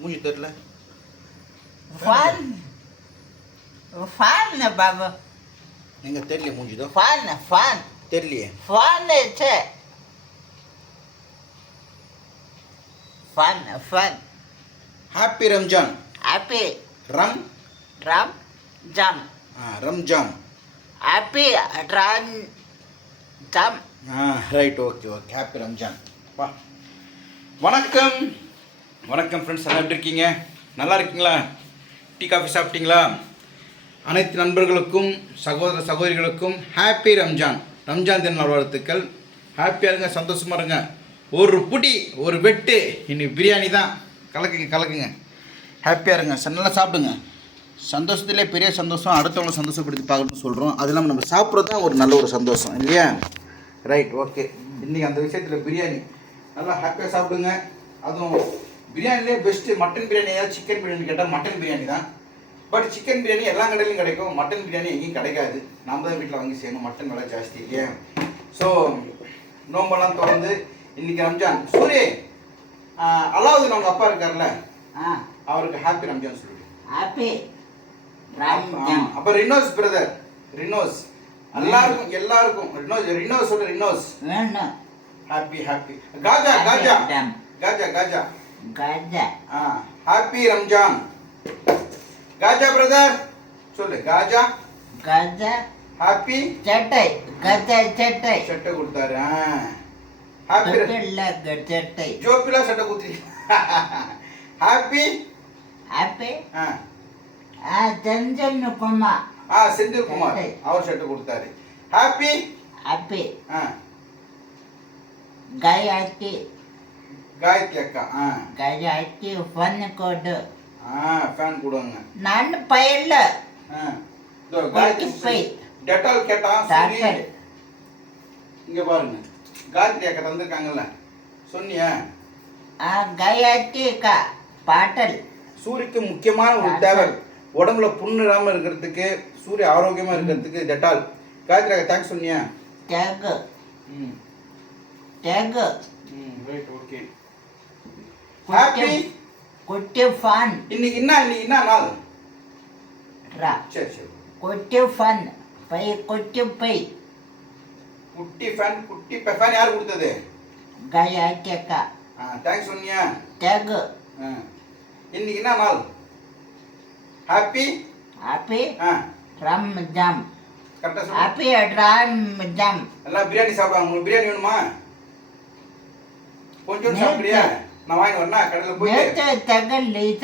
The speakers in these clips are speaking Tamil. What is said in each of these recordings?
மூஞ்சி தெரியல. ஃபன் ஃபன் பாபு எங்க தெரியல மூஞ்சிதோ. ஃபன் தெரியலையே. ஃபன் சே ஃபன் ஹாப்பி ரம்ஜான். ஹாப்பி ரம் ஜாம் ரம்ஜான். ஹாப்பி ரம் ஜாம். Right, okay okay. Happy Ramzan. வா. வணக்கம் வணக்கம் ஃப்ரெண்ட்ஸ், எல்லாம் எப்படி இருக்கீங்க? நல்லா இருக்கீங்களா? டீ காஃபி சாப்பிட்டீங்களா? அனைத்து நண்பர்களுக்கும் சகோதர சகோதரிகளுக்கும் ஹாப்பி ரம்ஜான். ரம்ஜான் தின நல்வாழ்த்துக்கள். ஹாப்பியாக இருங்க, சந்தோஷமாக இருங்க. ஒரு புடி ஒரு வெட்டு, இன்னைக்கு பிரியாணி தான். கலக்குங்க. ஹாப்பியாக இருங்க, நல்லா சாப்பிடுங்க. சந்தோஷத்திலே பெரிய சந்தோஷம் அடுத்தவங்களை சந்தோஷப்படுத்தி பார்க்கணும்னு சொல்கிறோம். அது இல்லாமல் நம்ம சாப்பிட்றது தான் ஒரு நல்ல ஒரு சந்தோஷம் இல்லையா? Right, okay. இன்றைக்கி அந்த விஷயத்தில் பிரியாணி நல்லா ஹாப்பியாக சாப்பிடுங்க. அதுவும் பிரியாணிலே பெஸ்ட்டு மட்டன் பிரியாணி, ஏதாவது சிக்கன் பிரியாணி கேட்டால் மட்டன் பிரியாணி தான். பட் சிக்கன் பிரியாணி எல்லா கடையிலையும் கிடைக்கும், மட்டன் பிரியாணி எங்கேயும் கிடைக்காது. நாம் தான் வீட்டில் வாங்கி செய்யணும், மட்டன் விலை ஜாஸ்தி இல்லையா? ஸோ நோம்பெல்லாம் தொடர்ந்து இன்றைக்கி ரம்ஜான். சூரிய அலாவுதீன் அவங்க அப்பா இருக்கார்ல, அவருக்கு ஹாப்பி ரம்ஜான் சொல்லி. ஹாப்பி ரம்ஜான். அப்போ ரினோஸ் பிரதர், ரினோஸ் எல்லாருக்கும் ரினோஸ் சொல்ற ரினோஸ் வேணும். Happy Khaja happy Ramzan. Khaja brother சொல்லு. காஜா ஹாப்பி சட்டை கொடுத்தாரு. ஹாப்பி சட்டை ஜோப்பிலா சட்டை கொடுத்து. ஹாப்பி செந்தில் குமார் அவர் சட்டை கொடுத்தாரு. ஹாப்பி காயத்ரி அக்கா காயத்ரி ஃபன் கோடு ஃபேன் கொடுங்க. நான் பையல்ல டெட்டால் கேட்டா இங்க பாருங்க. காயத்ரி அக்கா தந்திருக்காங்கல்ல, சொன்னியா? காயத்ரி அக்கா பாட்டல். சூரியக்கு முக்கியமான ஒரு தேவை, உடம்புல புண்ணிடாம இருக்கிறதுக்கு, சூரிய ஆரோக்கியமா இருக்கிறதுக்கு டெட்டால். காயத்ரி அக்கா தேங்க்ஸ் சொன்னியா? Thank right, okay. ஹாப்பி குட்டி ஃபன். இன்னைக்கு என்ன நாள்? சரி குட்டி ஃபன் பை குட்டி ஃபேன் யார் கொடுத்தது? காயத்ரி அக்கா. தேங்க்ஸ் சொன்னியா? தேங்க். இன்னைக்கு என்ன நாள்? ஹாப்பி ரம்ஜான். கரெக்டா சொல்லு. ஹாப்பி ரம்ஜான். எல்லாம் பிரியாணி சாப்பிடுவாங்க. உங்களுக்கு பிரியாணி வேணுமா? கொஞ்சம் சாப்பிடுறியா? நான் வாங்கி வரேன்னா கடையில் போய்.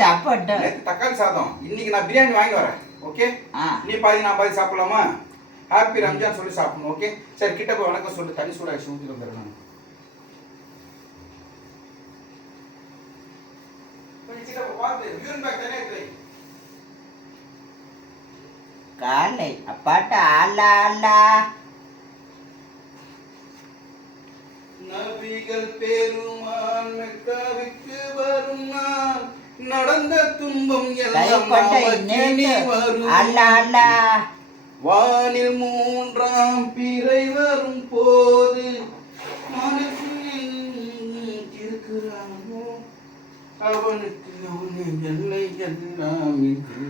சாப்பாடு தக்காளி சாதம். இன்னைக்கு நான் பிரியாணி வாங்கி வரேன். ஓகே, நீ பாதி நான் பாதி சாப்பிடலாமா? ஹாப்பி ரம்ஜான் சொல்லி சாப்பிடணும். ஓகே, சரி. கிட்ட போய் வணக்கம் சொல்லி தண்ணி சூடாக்கி ஊற்றி வந்துடுறேன் நான். கொஞ்சம் கிட்ட போய் பார்த்து யூரின் பேக் தானே இருக்கு. காலை அப்பாட்ட அல்லா நபிகள் பெருமான் மெக்காவுக்கு வரும் நாள், நடந்த துன்பம் எல்லாம் வரும். அல்லா வானில் மூன்றாம் பிறை வரும் போது இருக்கிறானோ அவனுக்கு அவனை எல்லை எல்லாம் இது.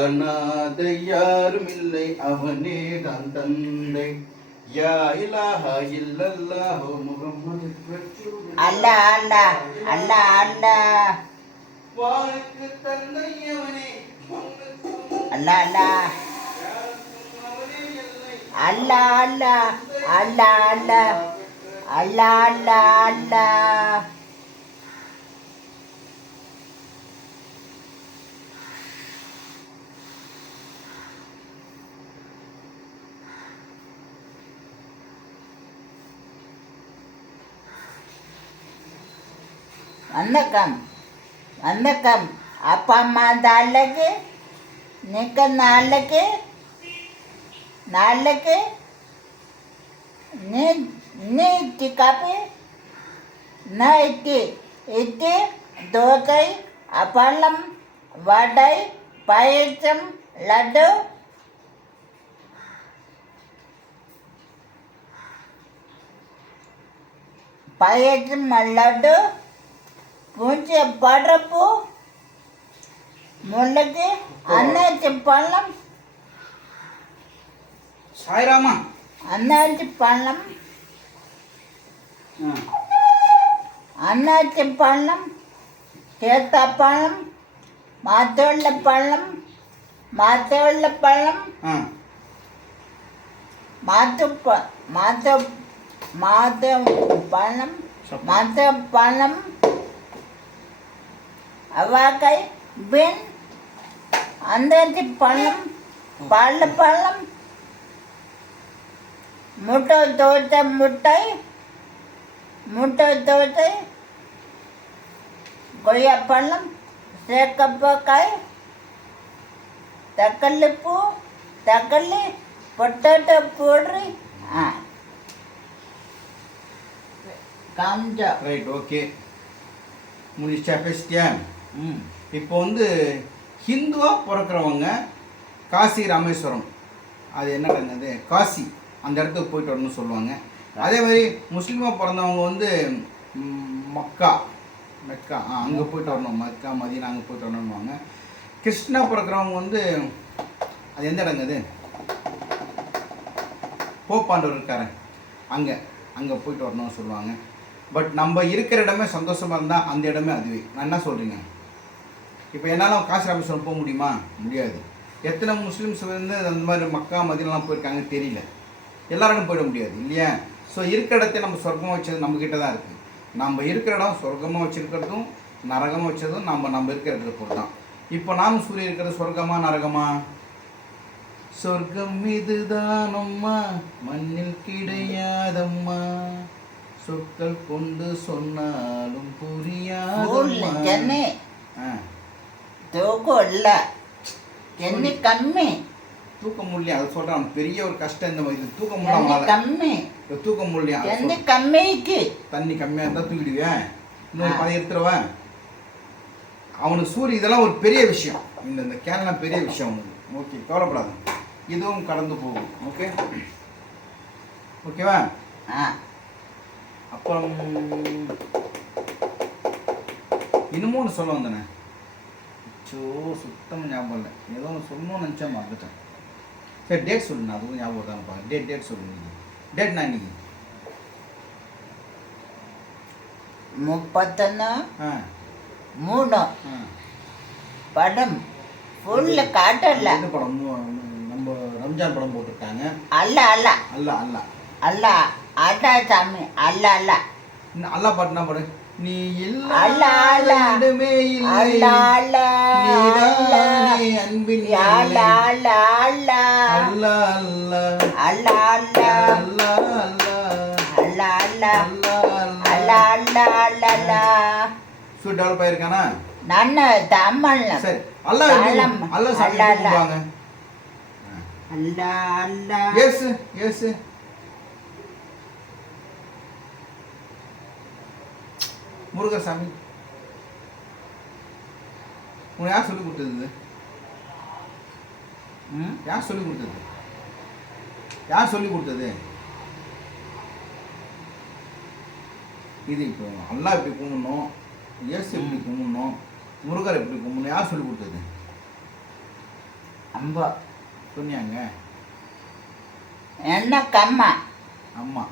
அநாதை யாரும் இல்லை, அவனே தான் தந்தை. யா இலாஹா இல்லல்லாஹு முஹம்மது ரசூலுல்லாஹ். அல்லா வானுக்கு தந்தை அவனே, அல்லா வணக்கம் அப்பா அம்மா தாளுக்கு நிக்க நாளுக்கு நீ காப்பி இட்லி தோசை அப்பளம் வடை பாயசம் லட்டு லட்டு பூச்சி படப்பு முள்ளக்கு அன்னாச்சி பழம் சாய்ராமா அன்னாச்சி பழம் ஆ அன்னாச்சி பழம் தேத்தாப்பழம் மாத்தோள்ள பழம் மாத்தோள்ள பழம் ஆ மாத்து மாத்த மாத்த பழம் மாத்த பழம் அவாக்காய் பீன் அந்தாச்சி பழம் பழம் முட்டை தோசை முட்டை தோசை கொய்யாப்பழம் சேக்கப்பக்காய் தக்காளி பூ தக்காளி பொட்டேட்டோ பவுட்ரு காஞ்சா ரைட் ஓகே முடிச்சா பேசிட்டியா ம் இப்போ வந்து ஹிந்துவாக பிறக்கிறவங்க காசி ராமேஸ்வரம் அது என்னது காசி அந்த இடத்துக்கு போயிட்டு வரணும்னு சொல்லுவாங்க. அதே மாதிரி முஸ்லீமாக பிறந்தவங்க வந்து மக்கா அங்கே போயிட்டு வரணும், மக்கா மதீனா அங்கே போயிட்டு வரணும்னுவாங்க. கிருஷ்ணா பிறக்கிறவங்க வந்து அது எந்த இடங்க அது போப்பாண்டவர் இருக்காரு அங்கே போயிட்டு வரணும்னு சொல்லுவாங்க. பட் நம்ம இருக்கிற இடமே சந்தோஷமாக இருந்தால் அந்த இடமே அதுவே. நான் என்ன சொல்கிறீங்க? இப்போ என்னால் காசி ராமேஸ்வரம் போக முடியுமா? முடியாது. எத்தனை முஸ்லீம்ஸ் வந்து அந்த மாதிரி மக்கா மதீனாலாம் போயிருக்காங்க தெரியல. எல்லாரும் போயிட முடியாது இல்லையா? ஸோ இருக்கிற இடத்த நம்ம சொர்க்கமாக வச்சது நம்மக்கிட்ட தான் இருக்குது. நம்ம இருக்கிற இடம் சொர்க்கமாக வச்சுருக்கிறதும் நரகமாக வச்சதும் நம்ம இருக்கிற இடத்துல பொறுத்து தான். இப்போ நாம் சூரிய இருக்கிறது சொர்க்கமா நரகமா? சொர்க்கம் இதுதானம்மா மண்ணில் கிடையாதம்மா, சொற்கள் கொண்டு சொன்னாலும் புரியாதம்மா. சென்னை தூக்கம் இல்லை, சென்னை கம்மி, தூக்க முடியல. அது சொல்கிறான் பெரிய ஒரு கஷ்டம். இந்த மாதிரி தூக்க முடியல, கம்மி தூக்க முடியல. சென்னை கம்மிக்கு தண்ணி கம்மியாக இருந்தால் தூக்கிடுவேன், இன்னொரு பழைய எடுத்துருவேன். அவனுக்கு சூரிய இதெல்லாம் ஒரு பெரிய விஷயம். இந்த கேன்லாம் பெரிய விஷயம் அவனுக்கு. ஓகே, கவலைப்படாது, இதுவும் கடந்து போகும். ஓகே ஓகேவா? அப்புறம் இன்னமும் ஒன்று சொல்ல வந்தேனே, சுத்தமாக ஞாபகம் இல்லை. ஏதோ ஒன்று சொல்லணும்னு நினச்சா மறந்துட்டேன். சரி டேட் சொல்லுங்க, அதுவும் ஞாபகம் தானே பாருங்க. டேட் சொல்லுங்க. டேட் நான் இன்னைக்கு 31/3 படம் ஃபுல்ல காட்டல. எந்த படம்? நம்ம ரம்ஜான் படம் போட்டிருக்காங்க. அல்ல அல்ல அல்ல அல்ல அல்ல அடா சாமி அல்ல அல்ல அல்லா பாட்டுனா பாடு. நீ அல்ல அல்ல இல்லமே அல்ல அல்ல நீதானே அன்பின் அல்ல அல்ல அல்ல அல்ல அல்ல அல்ல அல்ல அல்ல அல்ல அல்ல அல்ல அல்ல அல்ல அல்ல அல்ல சூட் டெவலப் ஆயிருக்கானா? நான் தமிழ். சரி அல்லா அல்லா சொல்லுவாங்க. அல்ல அல்ல எஸ் எஸ் முருகசாமி. உனக்கு யார் சொல்லி கொடுத்தது? யார் சொல்லி கொடுத்தது? யார் சொல்லி கொடுத்தது? இது இப்போ அல்லா எப்படி கும்பிடணும், இயேசு எப்படி கும்பிடணும், முருகர் எப்படி கும்பிடணும், யார் சொல்லி கொடுத்தது? அம்பா சொன்னியாங்க. என்ன கம்மா அம்மா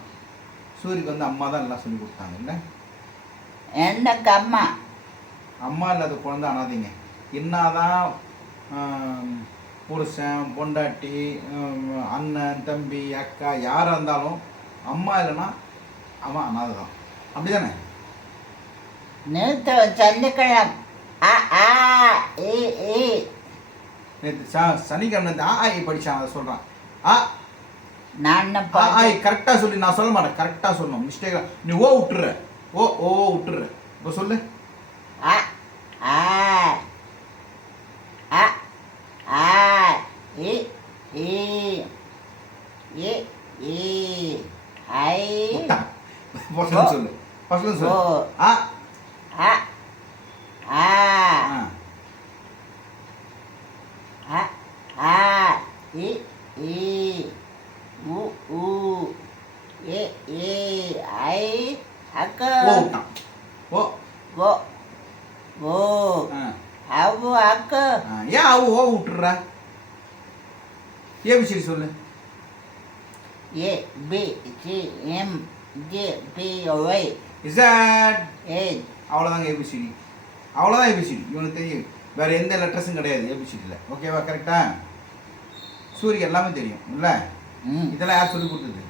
சூரியக்கு வந்து அம்மா தான் எல்லாம் சொல்லி கொடுத்தாங்க. இல்லை என்ன கம்மா அம்மா இல்லாத குழந்தை அனாதைங்க. என்னதான் புருஷன் பொண்டாட்டி அண்ணன் தம்பி அக்கா யாராக இருந்தாலும் அம்மா இல்லைன்னா அவன் அனாதை தான். அப்படி தானே? நேற்று சனிக்கிழமை நேற்று சனிக்கிழமை படித்தான். அதை சொல்கிறான். நான் கரெக்டாக சொல்லி நான் சொல்ல மாட்டேன். கரெக்டாக சொல்லணும். மிஸ்டேக்காக நீ விட்டுற. விட்டுற. இப்போ சொல்லு. சொல்லு. ஃபர்ஸ்ட்ல சொல்லு. ஓ ஆ அவு அக்கு ஏன் அவ ஓ விட்டுறா ஏபிசிடி சொல்லு A B C M J B Y Z A அவ்வளோதாங்க ஏபிசிடி அவ்வளோதான் ஏபிசிடி இவனுக்கு தெரியும் வேறு எந்த லெட்டர்ஸும் கிடையாது ஏபிசிடியில் ஓகேவா கரெக்டா சூரியக்கு எல்லாமே தெரியும் இல்லை ம் இதெல்லாம் யார் சொல்லி கொடுத்தது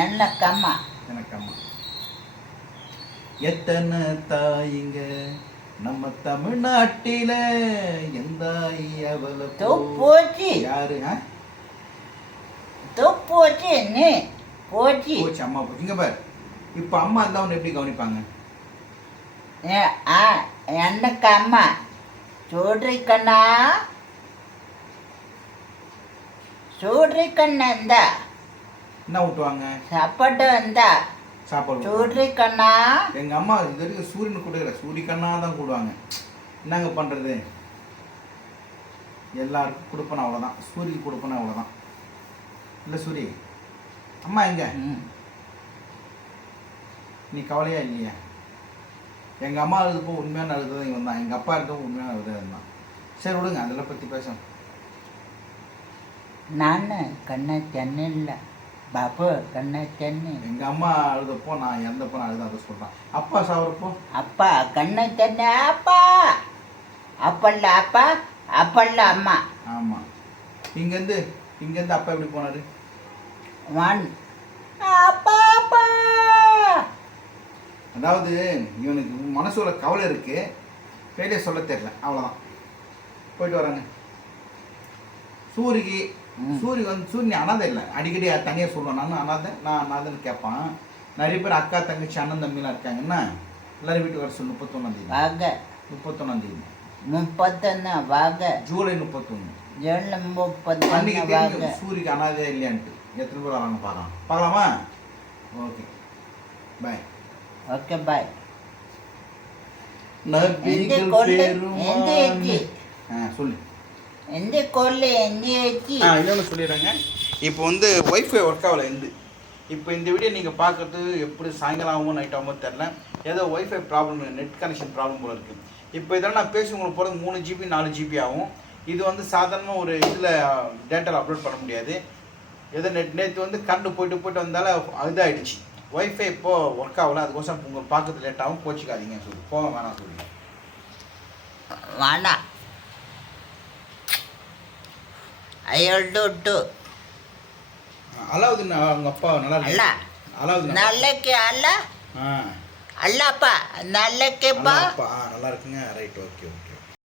எனக்கு அம்மா எனக்கு அம்மா எத்தனை தாயிங்க நம்ம தமிழ்நாட்டில எந்த அவளை போச்சு யாரு போச்சு நீ போச்சு போச்சு அம்மா போச்சு இங்க பாரு இப்போ அம்மா இருந்தா உன்னை எப்படி கவனிப்பாங்க எனக்கு அம்மா చూడ్రి కన్నా இந்தா என்ன ஊட்டுவாங்க சாப்பாடு இந்தா சாப்பாடு చూడ్రి కన్నా எங்க அம்மா இது வரைக்கும் சூரியன் கொடுக்கல சூரியக்கண்ணா தான் கூடுவாங்க என்னங்க பண்றது எல்லாருக்கும் கொடுப்பேன் அவ்வளோதான் சூரியக்கு கொடுப்பேன் அவ்வளோதான் இல்லை சூரிய அம்மா எங்க நீ கவலையா இல்லையா எங்கள் அம்மா அழுதுப்போ உண்மையான அழுது தான் இவன் தான் எங்கள் அப்பா இருந்தப்போ உண்மையான அழுது இருந்தான் சரி விடுங்க அதெல்லாம் பற்றி பேசணும் நான் கண்ணை சென்னில்ல பாபு கண்ணை சென்னி எங்கள் அம்மா அழுதப்போ நான் இறந்தப்போ நான் அழுத அதை சொல்கிறேன் அப்பா சாவரப்போ அப்பா கண்ணை சென்ன அப்பா அப்பல்ல அப்பா அப்பல்ல அம்மா ஆமாம் இங்கேருந்து அப்பா எப்படி போனார் ஒன் அப்பா அப்பா அதாவது இவனுக்கு மனசுல கவலை இருக்கு கையிலே சொல்ல தெரியல அவ்வளோதான் போயிட்டு வராங்க சூரிய வந்து சூரியன் அனாதை இல்லை அடிக்கடி தனியாக சொல்லுவேன் நான் அனாதைன்னு கேட்பான் நிறைய பேர் அக்கா தங்கச்சி அண்ணன் தம்பிலாம் இருக்காங்கன்னா எல்லாரும் வீட்டுக்கு வர சொல்லு 31 வாங்க 31 31 வாங்க ஜூலை 31 ஜூலை 31 அன்னைக்கு வாங்க தெரியும் சூரியக்கு அனாதையா இல்லையான்ட்டு எத்தனை பேர் வராங்க பார்க்கலாமா ஓகே பாய் ஓகே பாய் நபிகள் பெருமானே சொல்லு எந்த கோல்ல எந்த வச்சு இன்னொன்று சொல்லிடுறேங்க இப்போ வந்து ஒய்ஃபை ஒர்க் ஆகலை இப்போ இந்த வீடியோ நீங்கள் பார்க்குறது எப்படி சாயங்காலம் ஆகும் நைட் ஆகுமோ தெரில ஏதோ wifi problem net connection problem போல இருக்குது இப்போ இதெல்லாம் நான் பேசி உங்களுக்கு போகிறது 3 GB 4 GB ஆகும் இது வந்து சாதாரணமாக ஒரு இதில் டேட்டாவில் அப்லோட் பண்ண முடியாது ஏதோ நேற்று வந்து கரண்ட் போயிட்டு வந்தால இதாகிடுச்சு ஒய்ஃபை இப்போது ஒர்க் ஆகலை அதுக்கோசம் உங்களுக்கு பார்க்கறது லேட் ஆகும் கோச்சிக்காதீங்க சொல்லி போக வேணாம் சொல்லி வேணாம் ஐயோட்டு அலாவுதீன் அவங்க அப்பா நல்லா அல்ல இருக்கு அலாவுதீன் நல்லக்கு அல்ல ஆ அல்லப்பா நல்லக்குப்பா நல்லா இருக்குங்க ரைட் ஓகே